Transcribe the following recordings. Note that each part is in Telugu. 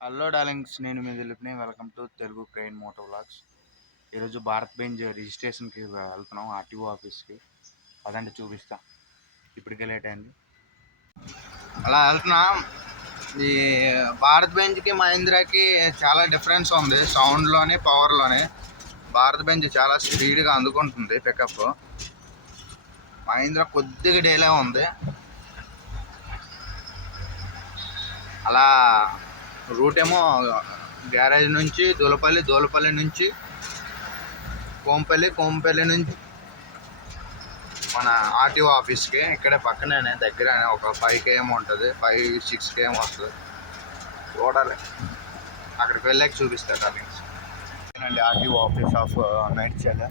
హలో డార్లింగ్స్, నేను మీ దిలీప్ని. Welcome to Telugu crane moto vlogs. ఈరోజు భారత్ బెంజ్ రిజిస్ట్రేషన్కి వెళ్తున్నాం, ఆర్టీఓ ఆఫీస్కి. అదంటే చూపిస్తా. ఇప్పటికే లేట్ అయింది. అలా వెళ్తున్నాం. ఈ భారత్ బెంజ్కి మహీంద్రాకి చాలా డిఫరెన్స్ ఉంది సౌండ్లోని, పవర్లోని. భారత్ బెంజ్ చాలా స్పీడ్గా అందుకుంటుంది పికప్. మహీంద్రా కొద్దిగా డేలే ఉంది. అలా రూట్ ఏమో గ్యారేజ్ నుంచి దూలపల్లి, దూలపల్లి నుంచి కోంపల్లి నుంచి మన ఆర్టీఓ ఆఫీస్కి. ఇక్కడే పక్కనే, దగ్గర ఒక 5 km ఉంటుంది, 5-6 km వస్తుంది. చూడాలి, అక్కడికి వెళ్ళాక చూపిస్తాను డార్లింగ్స్. అండి ఆర్టీఓ ఆఫీస్ ఆఫ్ మేడ్చల్.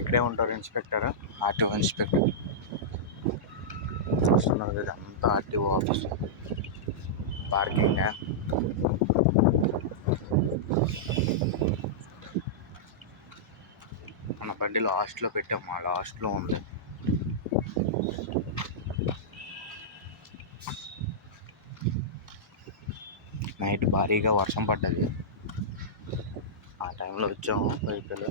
ఇక్కడే ఉంటారు ఇన్స్పెక్టర్, ఆర్టీఓ ఇన్స్పెక్టర్. చూస్తున్నారు కదా, అంతా ఆర్టీఓ ఆఫీస్. పార్కింగ్ మన బండి లాస్ట్లో పెట్టాం, మా లాస్ట్లో ఉంది. నైట్ భారీగా వర్షం పడ్డది, ఆ టైంలో వచ్చాము. వెహికల్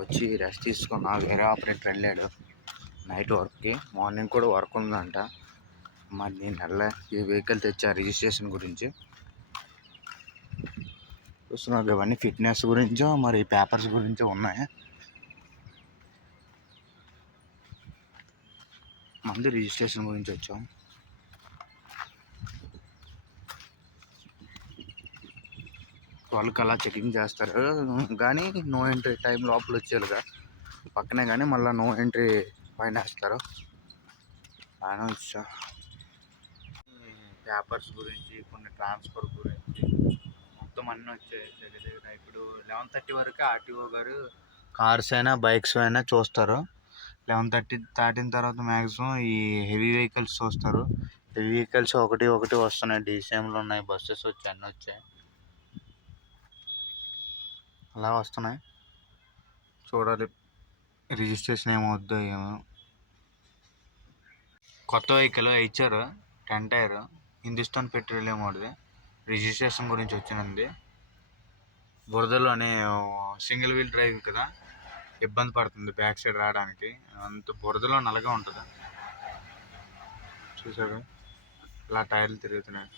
వచ్చి రెస్ట్ తీసుకున్నా. వేరే ఆపరేటర్ వెళ్ళాడు నైట్ వర్క్కి. మార్నింగ్ కూడా వర్క్ ఉందంట. మరి నేను వెళ్ళా. ఈ వెహికల్ తెచ్చా రిజిస్ట్రేషన్ గురించి. చూస్తున్నారు ఇవన్నీ ఫిట్నెస్ గురించో మరి పేపర్స్ గురించో ఉన్నాయి. మంది రిజిస్ట్రేషన్ గురించి వచ్చాం. వాళ్ళకి అలా చెకింగ్ చేస్తారు, కానీ నో ఎంట్రీ టైం లోపల వచ్చేయాలిగా పక్కనే, కానీ మళ్ళీ నో ఎంట్రీ ఫైన్ వేస్తారు. బాగానే వచ్చా. పేపర్స్ గురించి, కొన్ని ట్రాన్స్ఫర్ గురించి మొత్తం అన్నీ వచ్చాయి దగ్గర. ఇప్పుడు 11:30 వరకు ఆర్టీఓ గారు కార్స్ అయినా బైక్స్ అయినా చూస్తారు. 11:30 దాటిన తర్వాత మ్యాక్సిమం ఈ హెవీ వెహికల్స్ చూస్తారు. హెవీ వెహికల్స్ ఒకటి వస్తున్నాయి. డీసీఎంలు ఉన్నాయి, బస్సెస్ వచ్చి అన్నీ వచ్చాయి. అలా వస్తున్నాయి. చూడాలి రిజిస్ట్రేషన్ ఏమవుద్దో ఏమో. కొత్త వెహికల్ ఇచ్చారు, 10 టైర్ హిందుస్థాన్ పెట్రోలియం వాడిది. రిజిస్ట్రేషన్ గురించి వచ్చినది. బురదలోనే సింగిల్ వీల్ డ్రైవ్ కదా, ఇబ్బంది పడుతుంది బ్యాక్ సైడ్ రావడానికి. అంత బురదలో నల్లగా ఉంటుంది. చూసారు ఇలా టైర్లు తిరుగుతున్నాయి.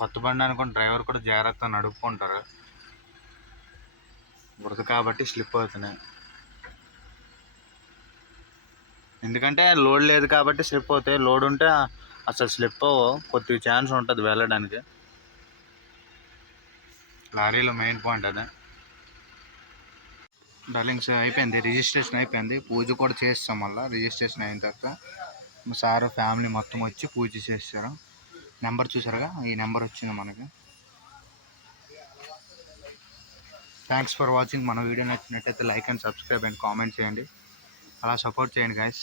కొత్త బండి అనుకుని డ్రైవర్ కూడా జాగ్రత్తగా నడుపుకుంటారు. బురద కాబట్టి స్లిప్ అవుతున్నాయి. ఎందుకంటే లోడ్ లేదు కాబట్టి స్లిప్ అవుతాయి. లోడ్ ఉంటే అసలు స్లిప్ అవ్వవు, కొద్దిగా ఛాన్స్ ఉంటుంది వెళ్ళడానికి. లారీలో మెయిన్ పాయింట్ అదే. డార్లింగ్స్ అయిపోయింది, రిజిస్ట్రేషన్ అయిపోయింది. పూజ కూడా చేస్తాం. మళ్ళీ రిజిస్ట్రేషన్ అయిన తర్వాత మా సార్ ఫ్యామిలీ మొత్తం వచ్చి పూజ చేస్తారు. నెంబర్ చూసారుగా, ఈ నెంబర్ వచ్చింది మనకి. Thanks for watching. మన వీడియో నచ్చినట్టయితే like and subscribe and comment చేయండి. అలా సపోర్ట్ చేయండి గైస్.